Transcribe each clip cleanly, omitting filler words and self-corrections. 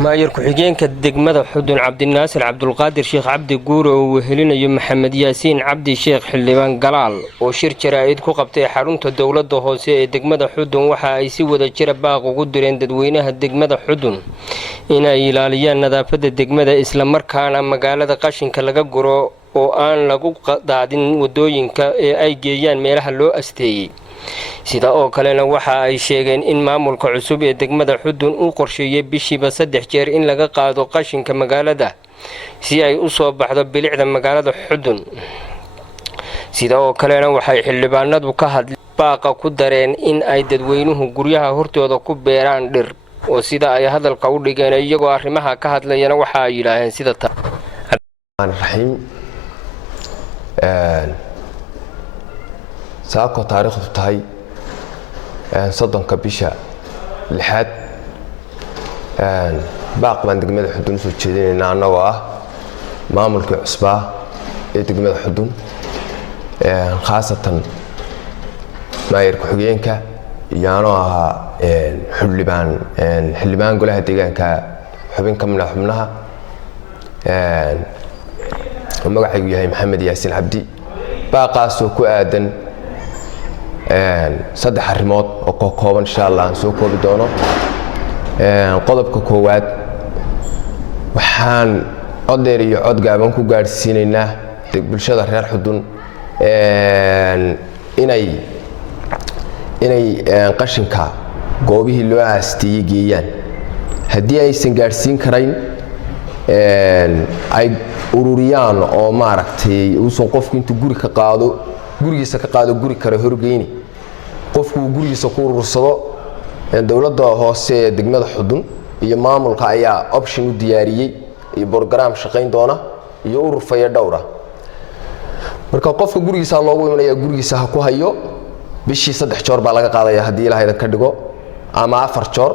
maayir ku-xigeenka degmada xudun cabdinaasir cabdulqaadir sheekh cabdi guure oo wehelinayo maxamed yaasiin cabdi sheekh xildhibaan galaal oo shir jaraa'id ku qabtay xarunta dowladda hoose ee degmada xudun waxa ay si wada jira baaq ugu direen dadweynaha degmada xudun inay ilaaliyaan nadaafadda degmada isla markaana magaalada qashinka laga guro oo aan lagu daadin wadooyinka ee ay geeyaan meelaha loo asteeyay sida oo kalena waxa ay sheegeen in maamulka cusub ee degmada xudun uu qorsheeyay bishiiba 3 jeer in laga qaado qashinka magaalada si ay u soo baxdo bilicda magaalada xudun sida oo kalena waxay xildhibaanadu ka hadleen baaqa ku dareen in ay dadweynuhu guryaha hortooda ku beeraan dhir oo sida ay hadalka u dhigeen iyagoo arrimaha ka hadlayana waxa ay yiraahdeen sida saako taariikhdu tahay soddonka bisha 6 baaq baan degmada xudun soo jeedinaynaa annagoo ah maamulka cusbaa ee degmada xudun khaasatan maayir ku-xigeenka iyaanoo ahaa xildhibaan golaha deegaanka xubin ka mid ah xubnaha magacaygu yahay maxamed yaasiin cabdi baaqaasoo ku aadan 3 arrimood oo kooban insha Allah aan soo koobi doono qodobka koowaad waxaan cod dheer iyo cod gaaban ku gaarsiinaynaa bulshada reer xudun inay qashinka goobihii loo aastiyay geeyaan haddii aysan gaarsiin karayn ay ururiyaan oo maaragtay uusan qofku intuu gurigiisa ka qaado guri kale horgeyni qofku gurigiisa ku urursado dowladda hoose ee degmada xudun iyo maamulka ayaa option u diyaariyay iyo program shaqayn doona iyo urur faya dhowra marka qofka gurigiisa loogu imanaya gurigiisa ha ku hayo bishii 3 joor baa laga qaadaya haddii ilaahay ka dhigo ama 4 joor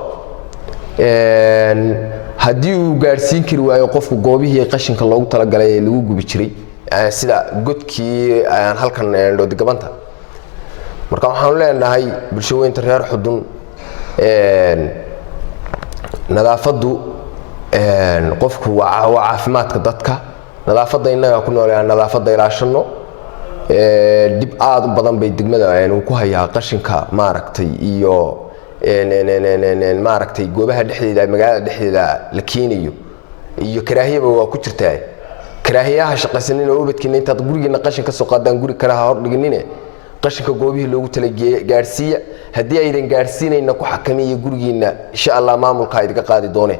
haddii uu gaarsiin kari waayo qofku goobihii qashinka loogu talagalay ee lagu gubi jiray sida godkii aan halkan dhoodi gabanta marka waxaan leenahay bulshooyinka reer xudun nadaafadu qofku waa caafimaadka dadka nadaafada inaga ku noolaan nadaafada ilaashano dib aad u badan bay degmada uu ku hayaa qashinka maaragtay iyo maaragtay goobaha dhexdeeda magaalada dhexdeeda la keenayo iyo karaahiyaba waa ku jirtaa karaahiyaha shaqaysanina oo ubadkiina inta gurigeena qashin ka soo qaadaan guri kale ha hor dhiginine qashinka goobihii loogu tala gaarsiiya haddii aydan gaarsiinayna ku xakameeyo gurigeena insha Allah maamulka ay iga qaadi dooneen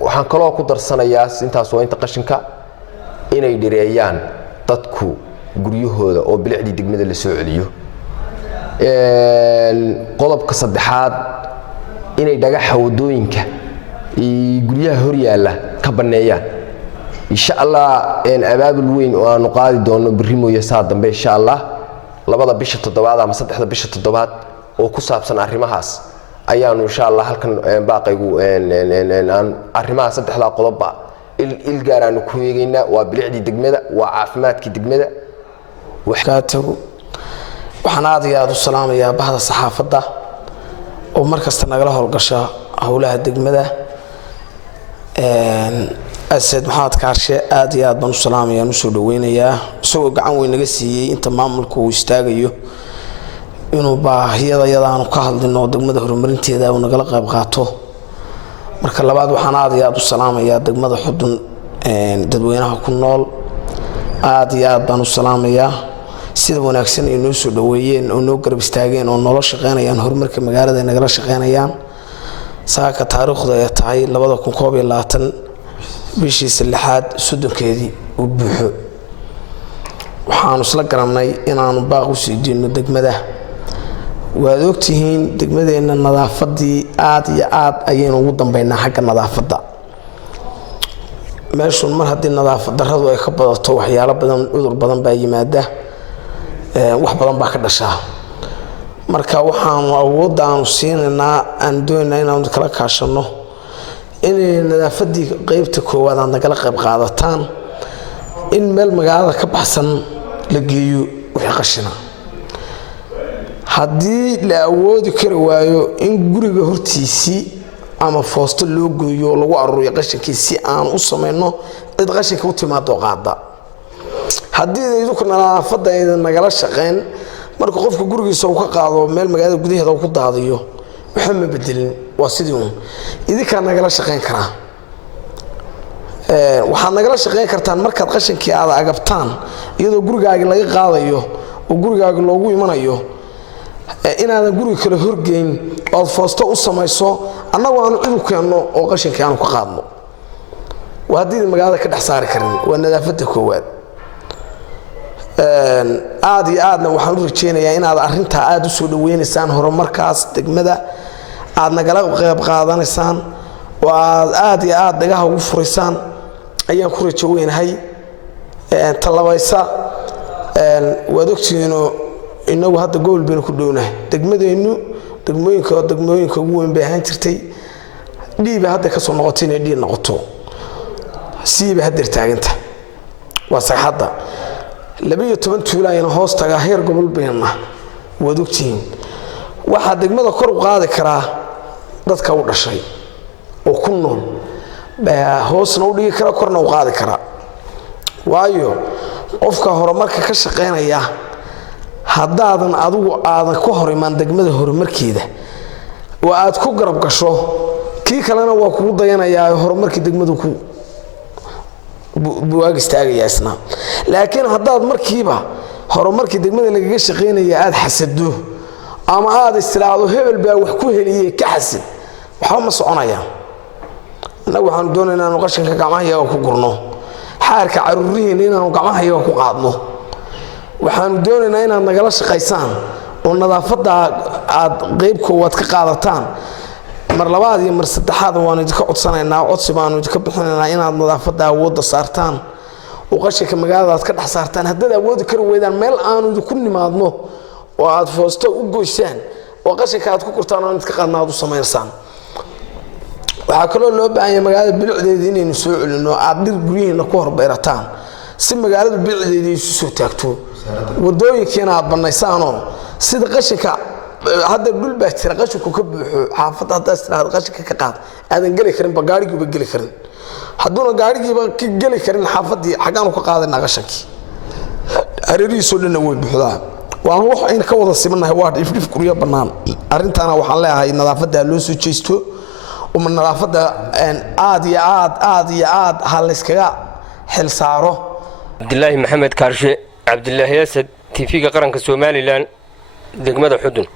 waxaan kaloo ku darsanayaa intaas oo inta qashinka inay dhireeyaan dadku guryahooda oo bilicdi degmada la soo celiyo qodobka saddexaad inay dhagaxa wadooyinka guryaha hor yaala ka baneeyaan insha Allah abaabul weyn oo aanu qaadi doono birrimooyo saa dambe insha Allah 2 bisha 7 ama 3 bisha 7 oo ku saabsan arrimahaas ayaanu insha Allah halkan baaqaygu aan arrimaha 3 qodobba il gaaraan ku yeegaynaa waa bilicdi degmada waa caafimaadkii degmada waxaan aad iyo aad u salaamayaa bahda saxaafadda oo markasta nagala howlgasha howlaha degmada asad maxamed kaarshe aad iyo aad baan u salaamayaa u soo dhaweynayaa isagoo gacan weyn naga siiyay inta maamulku uu istaagayo inuu baahiyadayadaanu ka hadlino degmada horumarinteeda uu nagala qayb qaato marka labaad waxaan aad iyo aad u salaamayaa degmada xudun dadweynaha ku nool aad iyo aad baan u salaamayaa sida wanaagsan ay noo soo dhaweeyeen oo noo garab istaageen oo nolol shaqeynayaan horumarka magaalada nagala shaqeynayaan saaka taariikhdu ay tahay 2021 bishii 6 sodonkeedii u buuxo waxaan isla garanay inaanu baaq u sii diino degmada waad ogtihiin degmadeena nadaafadii aad iyo aad ayaynu ugu dambeynaa xagga nadaafadda meeshan mar haddii nadaafad darradu ay ka badato waxyaalo badan cudur badan baa yimaada wax badan baa ka dhashaa marka waxaan awoodaan siinayna aan doonaynaa inaan kala kaashano in nadaafadii qaybta koowaad aan nagala qayb qaadataan in meel magaalada ka baxsan la geeyo wixii qashina haddii la awoodi kari waayo in guriga hortiisii ama foosto loo gooyo lagu aruuriyo qashinkii si aan u sameeyno cid qashinka u timaado qaada haddii idinku nadaafadda ay nagala shaqeyn marka qofka gurigiisa uu ka qaado meel magaalada gudaheeda uu ku daadiyo waxa ma bedelin waa sidii uu idinka nagala shaqeyn karaa waxaad nagala shaqeyn kartaan markaad qashinkii aad agabtaan iyadoo gurigaaga laga qaadayo oo gurigaaga loogu imanayo inaadan guriga kale horgeyn oo foosto u samayso annagu aanu cid u keenno oo qashinkii aanu ka qaadno waa haddii magaalada ka dhex saari karin waa nadaafadda koowaad aad iyo aadna waxaan u rajeynayaa inaad arrintaa aad u soo dhaweynaysaan horumarkaas degmada aad nagala qayb qaadanaysaan oo aad iyo aad dhagaha ugu furaysaan ayaan ku rajo weynahay talabaysa waad ogtihiinoo inagu hadda gobol baynu ku dhownahay degmadeennu degmooyinka ugu weyn bay ahaan jirtay dhiiba hadda ka soo noqotay inay dhiib noqoto siiba hadda taaganta waa saxadda 12 tuulo ayna hoos tagaa heer gobol bayna waad ogtihiin waxa degmada kor u qaadi karaa dadka u dhashay oo ku nool hoosna u dhigi kara korna u qaadi kara waayo qofka horumarka ka shaqeynaya haddaadan adigu aadan ku horimaan degmada horumarkeeda oo aad ku garab gasho kii kalena waa kugu dayanayaa horumarkii degmadu ku buugaag istaagaya isna laakiin haddaad markiiba horumarkii degmada lagaga shaqeynaya aad xasado ama aad istiraado hebel baa wax ku heliyay ka xasid waxa ma soconaya anagu waxaan doonaynaa inaan qashinka gacmaha ku gurno xaarka caruurihiina inaan gacmaha ku qaadno waxaan doonaynaa inaad nagala shaqaysaan oo nadaafadda aad qayb koowaad ka qaadataan mar labaad iyo mar saddexaad waan idinka codsanaynaa codsi baan idinka bixinaynaa inaad nadaafadda awoodda saartaan oo qashinka magaalada aad ka dhex saartaan haddaad awoodi kari weydaan meel aanu idinku nimaadno oo aad foosto u goysaan oo qashinka aad ku gurtaan oo idinka qaadna aad u samaysaan waxaa kaloo loo baahan yahay magaalada bilicdeeda inaynu soo celino aad dhir guryihiina ku horbeerataan si magaalada bilicdeeda isu soo taagto wadooyinkiina aad banaysaanoo sida qashinka hadda dhul baa jira qashinku ka buuxo xaafadda hadda istiraad qashinka ka qaad aadan gali karin bagaarigiiba gali karin hadduuna gaarigiiba ka gali karin xaafaddii xaggaan ka qaadayna qashinkii hareerihiisoo dhanna way buuxdaa waan wax ayna ka wada simanahay waa dhif guryo bannaan arrintaana waxaan leeyahay nadaafadda loo soo jeesto uma nadaafadda aad iyo aad hal iskaga xil saaro Abdullaahi Maxamed Kaarshe Abdullaahi Asad TV-ga qaranka Soomaaliland degmada Xudun